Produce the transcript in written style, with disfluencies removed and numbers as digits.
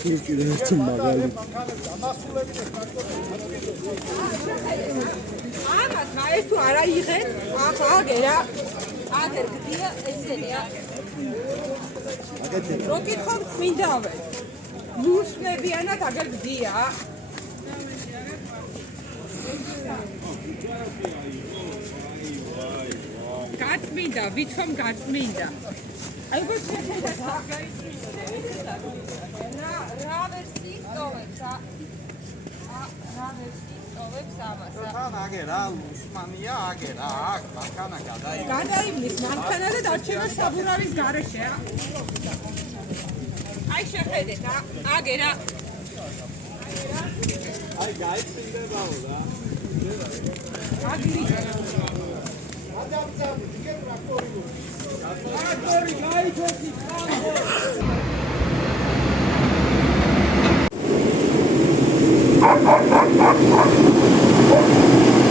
ერთი მაგალი. ამას მაეს თუ არა იღეთ, აგერა. აგერ გდია ესენია. რო კითხავ წმინდავე. მუსლებიანად აგერ გდია. გაწმინდა, ვითომ გაწმინდა. აი გო შეხედა რა ვერსი ტოვებს ამას. თან აგერა უსმანია აგერა აქ მანქანა გადაივლის. გადაივლის მანქანა და დარჩება საბურავის გარეშე. აი შეხედეთ აგერა. აი გაიწმინდებაო რა. აგირი. ადამზავი დგე ტრაქტორი. ტრაქტორი გაიწესი ხამო. Ha ha ha ha ha!